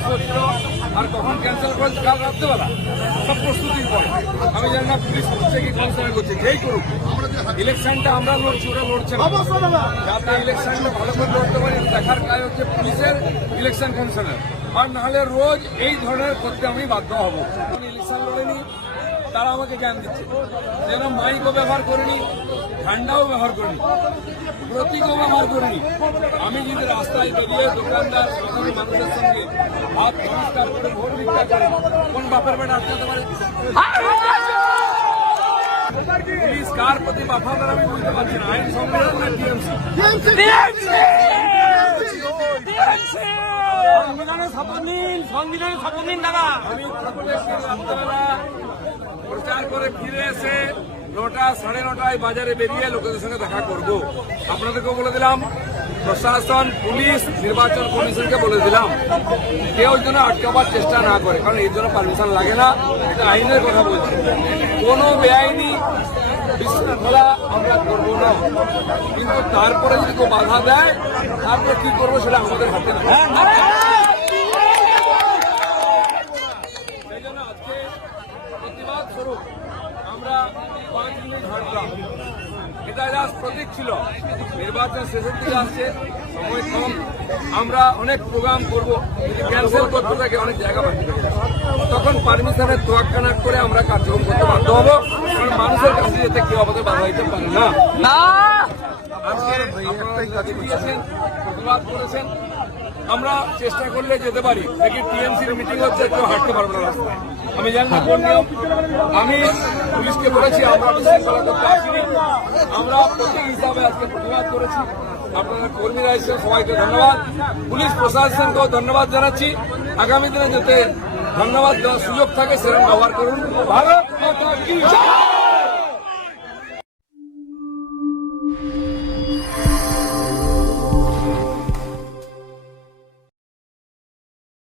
ব্যস্ত ছিল আর কখন ক্যান্সেল করে কাল রাত্রেবেলা সব প্রস্তুতির পরে আমি জানি না পুলিশ করছে কি কনসার্ন করছে যেই করুক ইলেকশনটা আমরা লড়ছি ওরা লড়ছে না যাতে ইলেকশনটা ভালো করে লড়তে পারি দেখার কাজ হচ্ছে পুলিশের ইলেকশন কমিশনের আর নাহলে রোজ এই ধরনের করতে আমি বাধ্য হব। ইলেকশন লড়েনি তারা আমাকে জ্ঞান দিচ্ছে যেন মাইকও ব্যবহার করিনি ঠান্ডাও ব্যবহার করিনি প্রতীকও ব্যবহার করিনি। আমি যদি রাস্তায় বেরিয়ে দোকানদার সাধারণ মানুষের সঙ্গে হাত পরিষ্কার করে ভোট ভিক্ষা করি কোন বাপের বেটা আটকাতে পারে? পুলিশ কার প্রতি বাফাদার আমি বুঝতে পারছি না। আইন সংবিধান না টিএমসি? সংবিধানের শপথ নিন দাদা। আমি রাত্রেবেলা প্রচার করে ফিরে এসে 9টা সাড়ে 9টায় বাজারে বেরিয়ে লোকেদের সঙ্গে দেখা করব। আপনাদেরকেও বলে দিলাম, প্রশাসন পুলিশ নির্বাচন কমিশনকে বলে দিলাম কেউ যেন আটকাবার চেষ্টা না করে, কারণ এর জন্য পারমিশন লাগে না। এটা আইনের কথা বলছি। কোনো বেআইনি বিশৃঙ্খলা আমরা করবো না, কিন্তু তারপরে যদি কেউ বাধা দেয় তারপরে কি করবো সেটা আমাদের হাতে না। সেই জন্য আজকে প্রতিবাদ স্বরূপ আমরা 5 মিনিট হাঁটলাম। এটা জাস্ট প্রতীক ছিল। নির্বাচন শেষের দিকে আসছে, সময় কম, আমরা অনেক প্রোগ্রাম করবো। যদি ক্যান্সেল করতে থাকে অনেক জায়গা বাকি থাকে, তখন পারমিশনের তোয়াক্কা না করে আমরা কার্যক্রম করতে বাধ্য হবো, কারণ মানুষের কাছে যেতে কেউ আমাদের বাধা দিতে পারে না। আজকে দিয়েছেন, প্রতিবাদ করেছেন, আমরা চেষ্টা করলে যেতে পারি। দেখি টিএমসির মিটিং হচ্ছে, কেউ হাঁটতে পারবো না রাস্তায়। আমি জানি না কোন নিয়ম। আমি পুলিশকে বলেছি আমরা বিশৃঙ্খলা করতে আসিনি, আমরা প্রতীক হিসাবে আজকে প্রতিবাদ করেছি। আপনাদের কর্মীরা এসে সবাইকে ধন্যবাদ, পুলিশ প্রশাসনকেও ধন্যবাদ জানাচ্ছি। আগামী দিনে যাতে ধন্যবাদ দেওয়ার সুযোগ থাকে সেরকম ব্যবহার করুন। ভারত মাতা কি জয়।